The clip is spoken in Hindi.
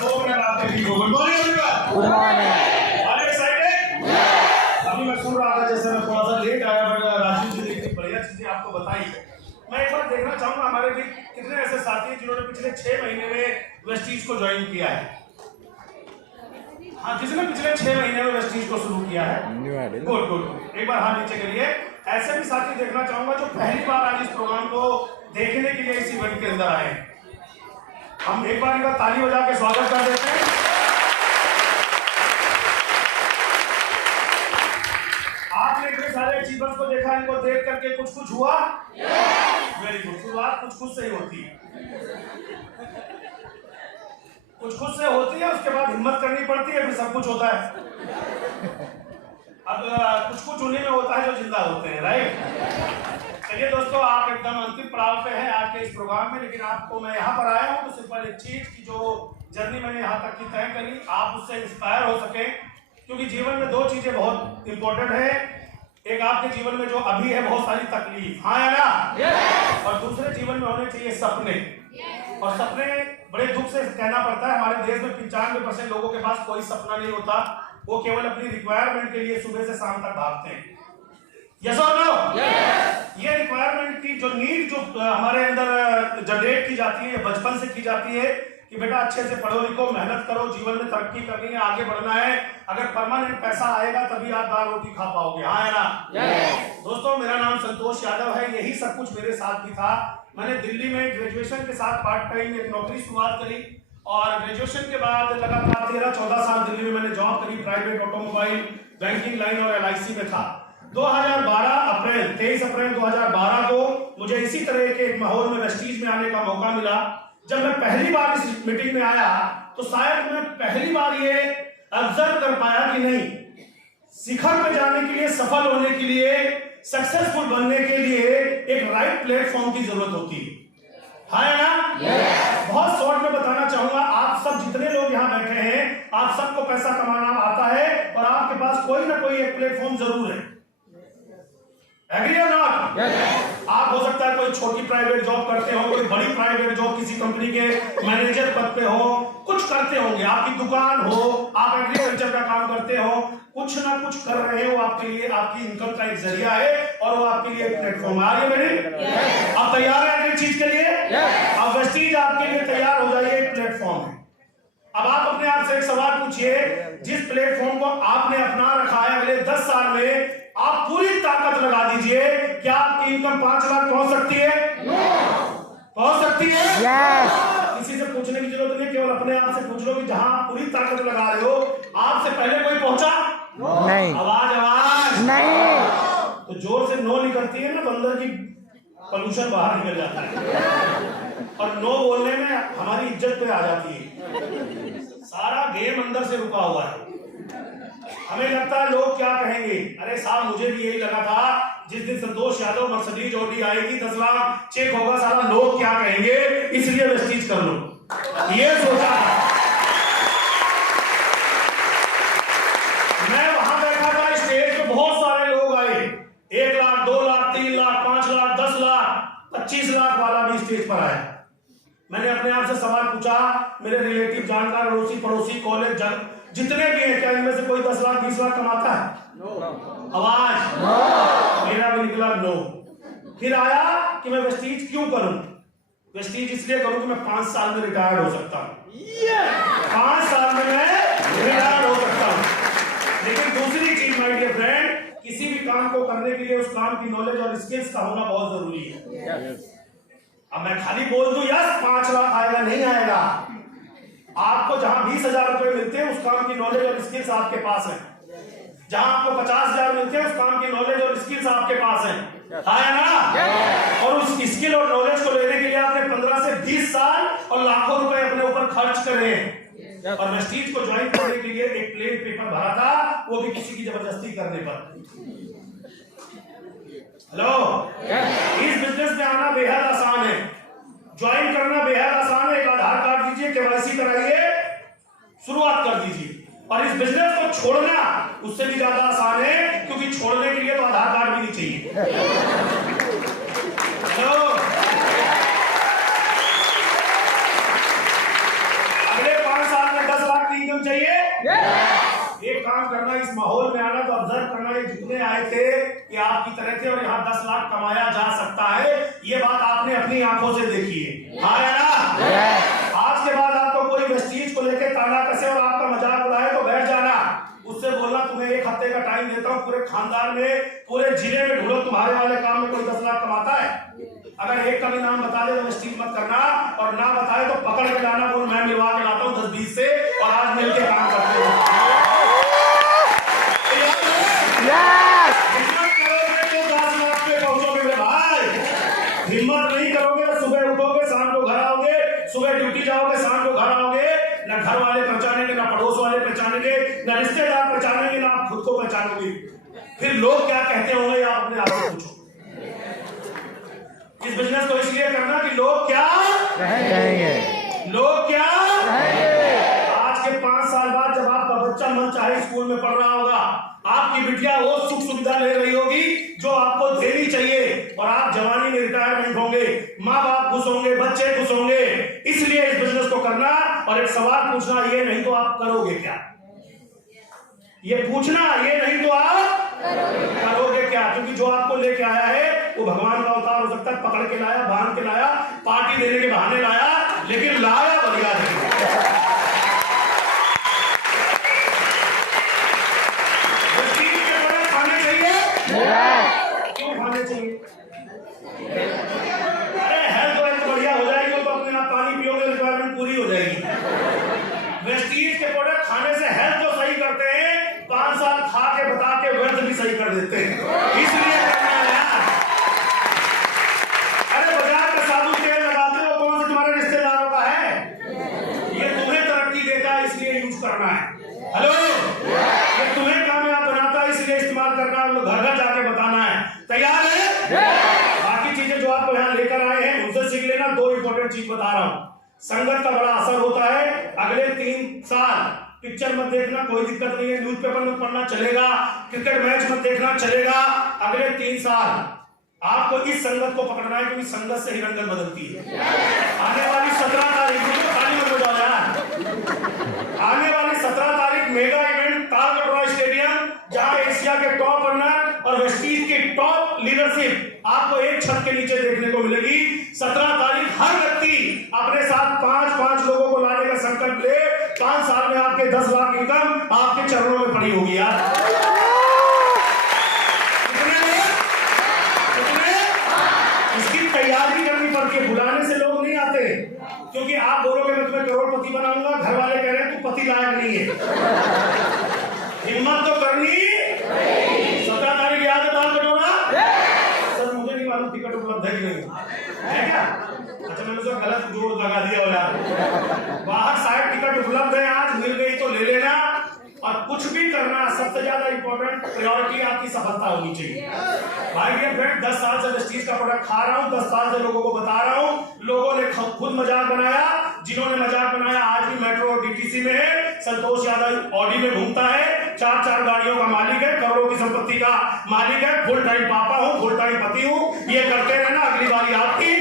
Good morning. Are you excited? अभी मैं सुन रहा था, जैसे मैं थोड़ा सा लेट आया, बट राजीव जी ने इतनी बढ़िया चीजें आपको बताई। मैं एक बार देखना चाहूंगा हमारे भी कितने ऐसे साथी हैं जिन्होंने पिछले 6 महीने में वेस्टीज को ज्वाइन किया है। हाँ, जिसने पिछले 6 महीने में वेस्टीज को शुरू किया है। गुड गुड, एक बार हाथ नीचे करिए। ऐसे भी साथी देखना चाहूंगा जो पहली बार आज इस प्रोग्राम को देखने के लिए इस इवेंट के अंदर आए। हम एक बार इनका ताली बजा के स्वागत कर देते हैं। आपने इतने सारे अचीवर्स को देखा, इनको देख करके कुछ कुछ हुआ? Very good. शुरुआत कुछ कुछ से ही होती है, कुछ कुछ से होती है, उसके बाद हिम्मत करनी पड़ती है, फिर सब कुछ होता है। अब कुछ कुछ उन्हीं में होता है जो जिंदा होते हैं, राइट? चलिए दोस्तों, आप एकदम अंतिम पड़ाव पे हैं आज के इस प्रोग्राम में, लेकिन आपको मैं यहाँ पर आया हूँ तो सिर्फ एक चीज की जो जर्नी मैंने यहाँ तक की तय करी, आप उससे इंस्पायर हो सके। क्योंकि जीवन में दो चीजें बहुत इंपॉर्टेंट है। एक आपके जीवन में जो अभी है बहुत सारी तकलीफ, हाँ या ना? और दूसरे जीवन में होने चाहिए सपने। और सपने बड़े दुख से कहना पड़ता है, हमारे देश में 95% लोगों के पास कोई सपना नहीं होता। वो केवल अपनी रिक्वायरमेंट के लिए सुबह से शाम तक भागते हैं। यस और नो? ये रिक्वायरमेंट की जो नीड जो हमारे अंदर जनरेट की जाती है, बचपन से की जाती है कि बेटा अच्छे से पढ़ो लिखो, मेहनत करो, जीवन में तरक्की करनी है, आगे बढ़ना है। अगर परमानेंट पैसा आएगा तभी आप दाल रोटी खा पाओगे, हाँ या ना? दोस्तों, मेरा नाम संतोष यादव है। यही सब कुछ मेरे साथ भी था। मैंने दिल्ली में ग्रेजुएशन के साथ पार्ट टाइम एक नौकरी शुरुआत करी और ग्रेजुएशन के बाद लगातार 13-14 साल दिल्ली में मैंने जॉब करी। प्राइवेट ऑटोमोबाइल, बैंकिंग लाइन और LIC में था। 23 अप्रैल 2012 को मुझे इसी तरह के एक माहौल में वेस्टीज में आने का मौका मिला। जब मैं पहली बार इस मीटिंग में आया तो शायद मैं पहली बार ये ऑब्जर्व कर पाया कि नहीं, शिखर पे जाने के लिए, सफल होने के लिए, सक्सेसफुल बनने के लिए एक राइट प्लेटफॉर्म की जरूरत होती है, हाँ या ना? बहुत शॉर्ट में बताना चाहूंगा, आप सब जितने लोग यहाँ बैठे हैं, आप सबको पैसा कमाना आता है और आपके पास कोई ना कोई एक प्लेटफॉर्म जरूर है। एग्री और नॉट? आप हो सकता है कोई छोटी प्राइवेट जॉब करते हो, कोई बड़ी प्राइवेट जॉब किसी कंपनी के मैनेजर पद पे हो, कुछ करते होंगे, आपकी दुकान हो, आप एग्रीकल्चर का काम करते हो, कुछ ना कुछ कर रहे हो, आपके लिए आपकी इनकम का एक जरिया है और वो आपके लिए एक प्लेटफॉर्म है। मेरी आप तैयार है अगली चीज के लिए? अब वेस्टीज आपके लिए तैयार हो जाइए, एक प्लेटफॉर्म है। अब आप अपने आप से एक सवाल पूछिए, जिस प्लेटफॉर्म को आपने अपना रखा है, अगले 10 साल में आप पूरी ताकत लगा दीजिए, क्या आपकी इनकम 5 लाख पहुंच सकती है? पहुंच सकती है? किसी से पूछने की जरूरत नहीं, केवल अपने आप से पूछ लो कि जहां आप पूरी ताकत लगा रहे हो, आपसे पहले कोई पहुंचा? नहीं। आवाज नहीं। तो जोर से नो निकलती है ना, तो अंदर की पोल्यूशन बाहर निकल जाता है और नो बोलने में हमारी इज्जत पे आ जाती है। सारा गेम अंदर से रुका हुआ है। हमें लगता है लोग क्या कहेंगे। अरे साहब, मुझे भी यही लगा था, जिस दिन संतोष यादव मर्सिडीज ऑडी आएगी, 10 लाख चेक होगा, सारा लोग क्या कहेंगे, इसलिए वेस्टीज कर लो, ये सोचा। मैं वहां बैठा था, स्टेज पे बहुत सारे लोग आए, 1 लाख, 2 लाख, 3 लाख, 5 लाख, 10 लाख, 25 लाख वाला भी स्टेज पर आया। मैंने अपने आप से सवाल पूछा, मेरे रिलेटिव, जानकार, अड़ोसी पड़ोसी, कॉलेज जितने भी हैं, क्या इनमें से कोई 10 लाख 20 लाख कमाता है? आवाज मेरा भी निकला नो। फिर आया कि मैं वेस्टीज क्यों करूं? वेस्टीज इसलिए करूं कि मैं 5 साल में रिटायर्ड हो सकता हूं। 5 साल में मैं रिटायर्ड हो सकता हूं। लेकिन दूसरी चीज माय डियर फ्रेंड, किसी भी काम को करने के लिए उस काम की नॉलेज और स्किल्स का होना बहुत जरूरी है। अब मैं खाली बोल दूं यस 5 लाख आएगा, नहीं आएगा। आपको जहां 20,000 रुपए मिलते हैं, उस काम की नॉलेज और स्किल्स आपके पास है। जहां आपको 50,000 मिलते हैं, उस काम की नॉलेज और स्किल्स आपके पास है, हाँ या ना? और उस स्किल और नॉलेज को लेने के लिए आपने 15 से 20 साल और लाखों रुपए अपने ऊपर खर्च करे। और वेस्टीज को ज्वाइन करने के लिए एक प्लेन पेपर भरा था, वो भी किसी की जबरदस्ती करने पर। हेलो, इस बिजनेस में आना बेहद आसान है, ज्वाइन करना बेहद आसान है। एक आधार कार्ड दीजिए, KYC कराइए, शुरुआत कर दीजिए। और इस बिजनेस को छोड़ना उससे भी ज्यादा आसान है, क्योंकि छोड़ने के लिए तो आधार कार्ड भी नहीं चाहिए। हेलो, अगले 5 साल करना, इस माहौल में आना, तो ऑब्जर्व करना ये जितने आए थे ये आपकी तरह थे और यहाँ 10 लाख कमाया जा सकता है, ये बात आपने अपनी आंखों से देखी है। हाँ या ना? आज के बाद आपको कोई वेस्टीज को लेकर ताना कसे और आपका मजाक उड़ाए तो बैठ जाना, उससे बोलना तुम्हें 1 हफ्ते का टाइम देता हूँ, पूरे खानदान में पूरे जिले में ढूंढो तुम्हारे वाले काम में कोई 10 लाख कमाता है। अगर एक का भी नाम बता दे तो वेस्टीज मत करना, और ना बताए तो पकड़ के लाना, बोल मैं मिलवा के लाता हूँ 10-20 से, और आज मिलके काम करते हैं। हिम्मत करोगे तो 10 लाख पे पहुंचोगे मेरे भाई। हिम्मत नहीं करोगे तो सुबह उठोगे शाम को घर आओगे, सुबह ड्यूटी जाओगे शाम को घर आओगे, ना घर वाले पहचानेंगे, ना पड़ोस वाले पहचानेंगे, ना रिश्तेदार पहचानेंगे, ना आप खुद को पहचानोगे। फिर लोग क्या कहते होंगे आप अपने आप से पूछो। इस बिजनेस को इसलिए करना कि लोग क्या कहेंगे, लोग क्या कहेंगे। आज के 5 साल बाद जब आपका बच्चा मन चाहे स्कूल में पढ़ रहा होगा, आपकी बिटिया वो सुख सुविधा ले रही होगी जो आपको देनी चाहिए, और आप जवानी में रिटायरमेंट होंगे, माँ बाप खुश होंगे, बच्चे खुश होंगे। इसलिए इस बिजनेस को करना, और एक सवाल पूछना, ये नहीं तो आप करोगे क्या? ये पूछना, ये नहीं तो आप करोगे क्या? क्योंकि जो आपको लेके आया है वो भगवान का अवतार हो सकता है, पकड़ के लाया, बांध के लाया, पार्टी देने के बहाने लाया, लेकिन लाया बढ़िया नहीं। खाने चाहिए, क्यों खाने चाहिए? अरे हेल्थ बढ़िया हो जाएगी तो अपने आप पानी पियोगे, रिक्वायरमेंट पूरी हो जाएगी। वेस्टीज के प्रोडक्ट खाने से हेल्थ तो सही करते हैं, 5 साल खा के बता के वेल्थ भी सही कर देते हैं, इसलिए करना है यार। अरे बाजार का साबुन तेल लगाते हो, कौन से तुम्हारे रिश्तेदारों का है? ये तुम्हें तरक्की देता है इसलिए यूज करना है। हेलो, ये तुम्हें कामयाब बनाता है इसलिए इस्तेमाल करना है, घर घर जाके बताना है। तैयार है? बाकी चीजें जो आपको यहाँ लेकर आए हैं उनसे सीख लेना। 2 इंपॉर्टेंट चीज बता रहा हूँ। संगत का बड़ा असर होता है। अगले 3 साल पिक्चर मत देखना, कोई दिक्कत नहीं है, न्यूज़पेपर मत पढ़ना चलेगा, क्रिकेट मैच मत देखना चलेगा। अगले 3 साल आपको इस संगत को पकड़ना है, क्योंकि संगत से ही रंगत बदलती है। आने वाली 17 तारीख आने वाली 17 तारीख मेगा इवेंट तालकटोरा स्टेडियम, जहां एशिया के टॉप रनर और वेस्टीज की टॉप लीडरशिप आपको एक छत के नीचे देखने को मिलेगी। 17 तारीख हर व्यक्ति अपने साथ 5-5 लोगों को लाने का संकल्प ले। 5 साल में आपके 10 लाख इनकम आपके चरणों में पड़ी होगी यार। इसकी तैयारी करनी पड़ती है, बुलाने से लोग नहीं आते, क्योंकि आप बोलोगे मैं तुम्हें करोड़पति बनाऊंगा, घर वाले कह रहे हैं तू पति लायक नहीं है। हिम्मत तो करनी। 17 तारीख याद है तालकटोरा? सर मुझे नहीं मालूम टिकट उपलब्ध है कि नहीं है क्या? अच्छा मैंने तो गलत जोड़ लगा दिया हो यार। बाहर शायद टिकट उपलब्ध है, आज मिल गई तो ले लेना। और कुछ भी करना, सबसे ज्यादा इंपॉर्टेंट प्रायोरिटी आपकी सफलता होनी चाहिए। भाई ये फ्रेंड 10 साल से वेस्टीज का प्रोडक्ट खा रहा हूँ, 10 साल से लोगों को बता रहा हूँ, लोगों ने खुद मजाक बनाया। जिन्होंने मजाक बनाया आज भी मेट्रो और डीटीसी में है। संतोष यादव ऑडी में घूमता है, 4-4 गाड़ियों का मालिक है, करोड़ों की संपत्ति का मालिक है, फुल टाइम पापा हूँ, फुल टाइम पति हूँ। ये करते रहना, अगली बारी आपकी